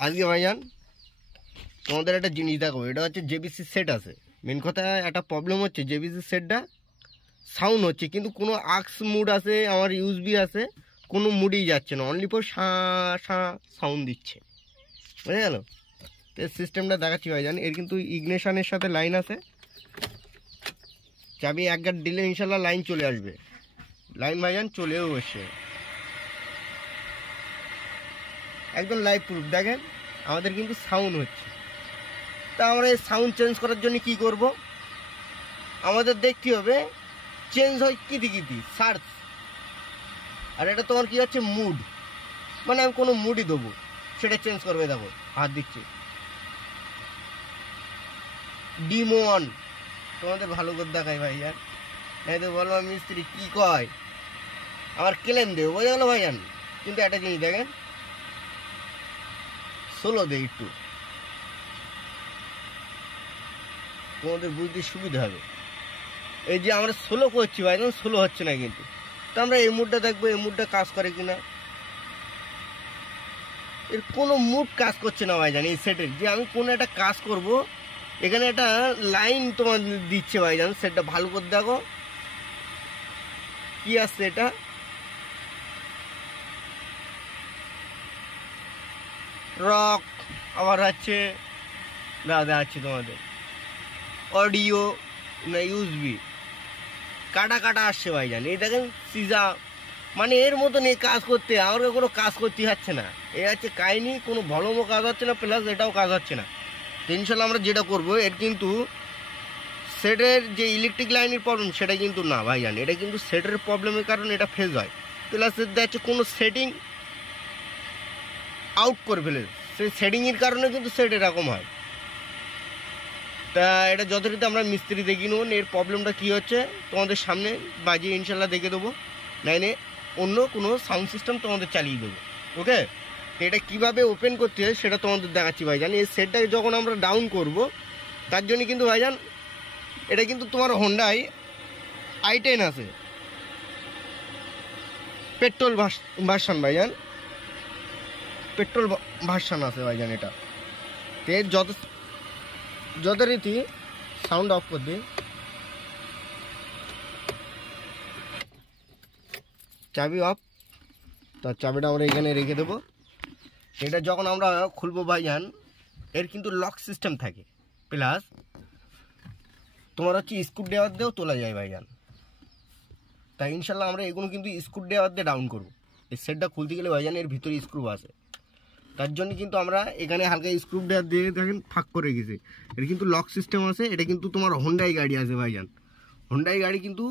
আজকে ভাইজান তোমাদের একটা জিনিস দেখো, এটা হচ্ছে জেবিসি সেট আছে। মেন কথা একটা প্রবলেম হচ্ছে, জেবিসি সেটটা সাউন্ড হচ্ছে কিন্তু কোনো আক্স মুড আছে, আমার ইউএসবি আছে, কোনো মুডই যাচ্ছে না, অনলি ফর সাউন্ড দিচ্ছে, বুঝে গেল? তো সিস্টেমটা দেখাচ্ছি ভাইজান। এর কিন্তু ইগনিশনের সাথে লাইন আছে, চাবি এক গাঁট দিলে ইনশাল্লাহ লাইন চলে আসবে। লাইন ভাইজান চলেও এসছে, একদম লাইভ প্রুফ। দেখেন আমাদের কিন্তু সাউন্ড হচ্ছে। তা আমরা এই সাউন্ড চেঞ্জ করার জন্য কি করব, আমাদের দেখতে হবে চেঞ্জ হয় কিতি সার্চ। আর এটা তোমার কি হচ্ছে মুড, মানে আমি কোনো মুডই দেবো, সেটা চেঞ্জ করবে। দেখো হাত দিচ্ছি ডিমো অন, তোমাদের ভালো করে দেখাই ভাইজান, নাই তো বলবো মিস্ত্রি কি কয়, আমার ক্লেম দেবো, বোঝা গেলো ভাইজান। কিন্তু একটা জিনিস দেখেন, সোলো দে একটু, তোমাদের বুঝতে সুবিধা হবে। এই যে আমরা সোলো করছি ভাইজান, সোলো হচ্ছে না কিন্তু। তো আমরা এই মুডটা দেখবো, এই মুডটা কাজ করে কিনা। এর কোনো মুড কাজ করছে না ভাইজান এই সেটের। যে আমি কোনো একটা কাজ করব, এখানে একটা লাইন তোমার দিচ্ছে ভাইজান, সেটটা ভালো করে দেখো কি আসছে। এটা রক, আবার আছে দাদা আছে তোমাদের অডিও না ইউএসবি, কাটা কাটা আসছে ভাইজান। এই দেখেন সিজা, মানে এর মতন এই কাজ করতে আমাকে কোনো কাজ করতে হচ্ছে না। এ হচ্ছে কাহিনি, কোনো ভলমও কাজ হচ্ছে না, প্লাস এটাও কাজ হচ্ছে না। তো ইনশাল্লাহ আমরা যেটা করবো, এর কিন্তু সেটের যে ইলেকট্রিক লাইনের প্রবলেম সেটা কিন্তু না ভাইজান, এটা কিন্তু সেটের প্রবলেমের কারণে এটা ফেজ হয়। প্লাস দেখছে কোনো সেটিং আউট করে ফেলে, সেই সেটিংয়ের কারণে কিন্তু সেট এরকম হয়। তা এটা যথারীতি আমরা মিস্ত্রি দেখি নেব, এর প্রবলেমটা কী হচ্ছে তোমাদের সামনে বাজিয়ে ইনশাল্লাহ দেখে দেবো, নাইনে অন্য কোনো সাউন্ড সিস্টেম তোমাদের চালিয়ে দেবো। ওকে, তো এটা কীভাবে ওপেন করতে হয় সেটা তোমাদের দেখাচ্ছি ভাইজান। এই সেটটাকে যখন আমরা ডাউন করব, তার জন্য কিন্তু ভাইজান এটা কিন্তু তোমার হোন্ডাই i10 আছে, পেট্রোল ভার্সান ভাইজান, পেট্রোল ভার্সান আছে ভাইজান। এটা তো এর যথারীতি সাউন্ড অফ করে দিই, চাবি অফ। তার চাবিটা আমরা এখানে রেখে দেবো। এটা যখন আমরা খুলবো ভাইজান, এর কিন্তু লক সিস্টেম থাকে, প্লাস তোমার হচ্ছে স্ক্রু ড্রাইভার দিয়েও তোলা যায় ভাইজান। তাই ইনশাল্লাহ আমরা এগুলো কিন্তু স্ক্রু ড্রাইভার দিয়ে ডাউন করবো। এই সেটটা খুলতে গেলে ভাইজান এর ভিতরে স্ক্রু আছে, তার জন্য কিন্তু আমরা এখানে হালকা স্ক্রু ড্রাইভার দিয়ে দেখেন ফাঁক করে গেছে। এর কিন্তু লক সিস্টেম আছে। এটা কিন্তু তোমার হোন্ডাই গাড়ি আছে ভাইজান, হোন্ডাই গাড়ি কিন্তু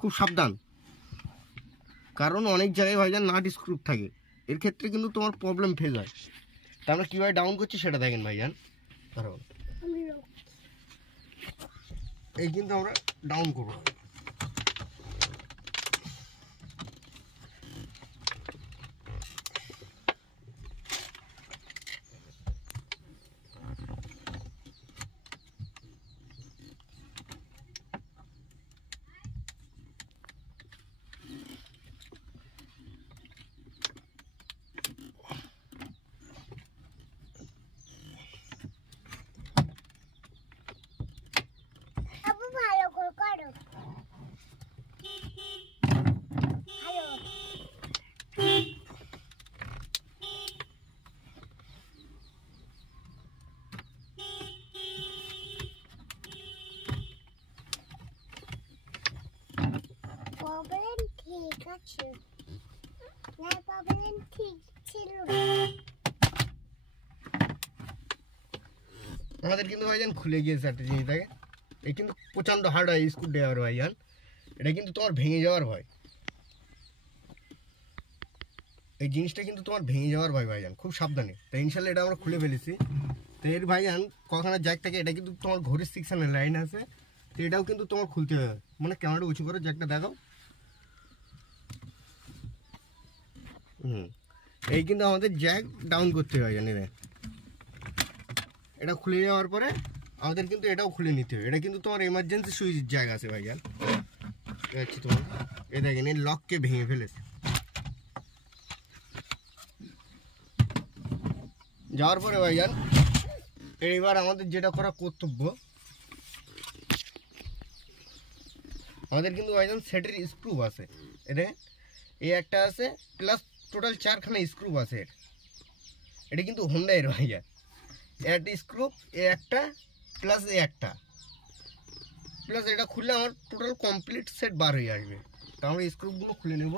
খুব সাবধান, কারণ অনেক জায়গায় ভাইজান নাট স্ক্রু থাকে, এর ক্ষেত্রে কিন্তু তোমার প্রবলেম ফেস হয়। তা আমরা কীভাবে ডাউন করছি সেটা দেখেন ভাইজান। ধরো এই কিন্তু আমরা ডাউন করবো, প্রবলেম ঠিক আছে না, প্রবলেম ঠিক ছিল না। আমাদের কিন্তু ভাইজান খুলে গিয়েছে একটা জিনিস থাকে, এই কিন্তু প্রচণ্ড হার্ড হয় স্ক্রু ড্রাইভার ভাইজান, এটা কিন্তু তোমার ভেঙে যাওয়ার ভয়। এই জিনিসটা কিন্তু তোমার ভেঙে যাওয়ার ভয় ভাইজান, খুব সাবধানে। তাই ইনশাল্লাহ এটা আমরা খুলে ফেলেছি। তো এর ভাইজান কখনো জ্যাক থাকে, এটা কিন্তু তোমার ঘড়ির সেকশনের লাইন আছে, তো এটাও কিন্তু তোমার খুলতে হবে। মানে ক্যামেরাটা উঁচু করে জ্যাকটা দেখাও। এই কিন্তু আমাদের জ্যাক ডাউন করতে হয় জানি না। এটা খুলে যাওয়ার পরে আমাদের কিন্তু এটাও খুলে নিতে হবে। এটা কিন্তু তোমার এমার্জেন্সি সুইচ জ্যাক আছে ভাইজান, যাচ্ছি তোমার। এই দেখেন এই লককে ভেঙে ফেলেছে, যাওয়ার পরে ভাইজান এইবার আমাদের যেটা করা কর্তব্য, আমাদের কিন্তু ভাইজান সেটের স্ক্রু আছে, এটা এই একটা আছে প্লাস টোটাল 4খানা স্ক্রু আছে। এটা কিন্তু হোন্ডা এর ভাইজান, একটা স্ক্রু এ একটা প্লাস এ একটা প্লাস এটা খুললে আমার টোটাল কমপ্লিট সেট বার হয়ে আসবে। তো আমরা স্ক্রুগুলো খুলে নেব।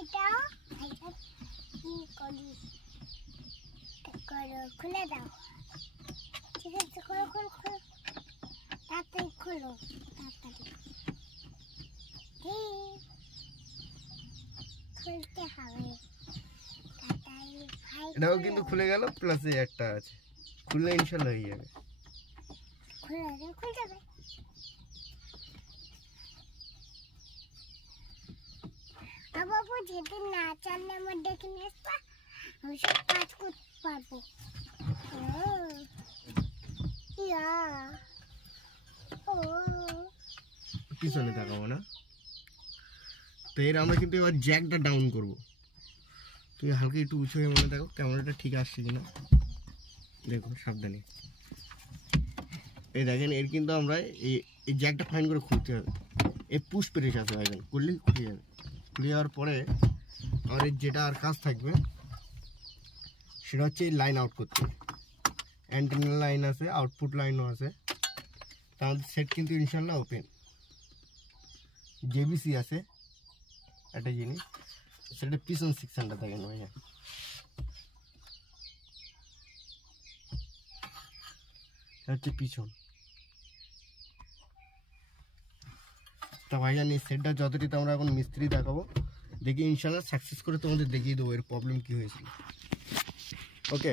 এটাও খুলে দাও। ঠিক আছে, খোলো খোলো খোলো, তাড়াতাড়ি খোলো, তাড়াতাড়ি খুলতে হবে তাড়াতাড়ি ভাই। এটাও কিন্তু খুলে গেল, প্লাস এই একটা আছে, খুললে ইনশাল্লাহ হয়ে যাবে। খুলে যাবে। বাবু যেদিন না চাললে আমার ডেকে নিয়ে আসবা, আমি সব কাজ করতে পারবো। পিছনে তাকাবো না। তো এর আমরা কিন্তু এবার জ্যাকটা ডাউন করব। তুমি হালকা একটু উঁচু হয়ে মনে দেখো ক্যামেরাটা ঠিক আসছে কিনা, দেখো সাবধানে। এই দেখেন এর কিন্তু আমরা এই জ্যাকটা ফাইন করে খুলতে হবে। এই পুশ প্রেস আছে ভাইজান, করলেই খুলে যাবে। খুলে যাওয়ার পরে আমাদের যেটা আর কাজ থাকবে সেটা হচ্ছে এই লাইন আউট করতে। অ্যান্টেনা লাইন আছে, আউটপুট লাইনও আছে। তাহলে সেট কিন্তু ইনশাল্লাহ ওপেন। জেবিসি আছে একটা জিনিস, সেটা পিছন সেকশনটা দেখেন ভাইয়া। হচ্ছে পিছন। তা ভাইজান এই সেটটা যতটি আমরা এখন মিস্ত্রি দেখাবো, দেখি ইনশাল্লাহ সাকসেস করে তোমাদের দেখিয়ে দেবো এর প্রবলেম কি হয়েছিল। ওকে,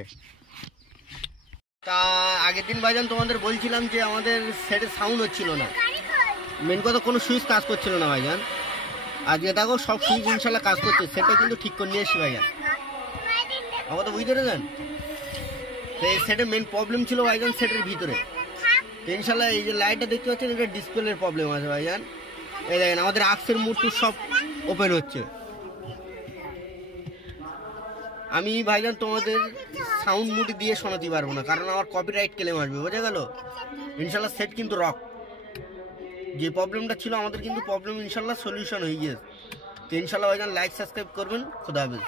তা আগের দিন ভাইজান তোমাদের বলছিলাম যে আমাদের সেটে সাউন্ড হচ্ছিল না, মেন কথা কোনো সুইচ কাজ করছিল না ভাইজান। আজকে দেখো সব সুইচ ইনশাল্লাহ কাজ করছে, সেটটা কিন্তু ঠিক করে নিয়ে এসছি ভাইজান। আমার তো বুঝতে পেরেছেন, তো এই সেটের মেন প্রবলেম ছিল ভাইজান সেটের ভিতরে। তো ইনশাল্লাহ এই যে লাইটটা দেখতে পাচ্ছেন, এটা ডিসপ্লের প্রবলেম আছে ভাইজান। এই দেখেন আমাদের আক্সের মুডটু সব ওপেন হচ্ছে। আমি ভাইজান তোমাদের সাউন্ড মুডি দিয়ে শোনাতে পারবো না, কারণ আমার কপিরাইট ক্লেম আসবে, বোঝা গেল। ইনশাল্লাহ সেট কিন্তু রক। যে প্রবলেমটা ছিল আমাদের কিন্তু প্রবলেম ইনশাল্লাহ সলিউশন হয়ে গিয়েছে। তো ইনশাল্লাহ ভাইজান লাইক সাবস্ক্রাইব করবেন। খুদা হাফেজ।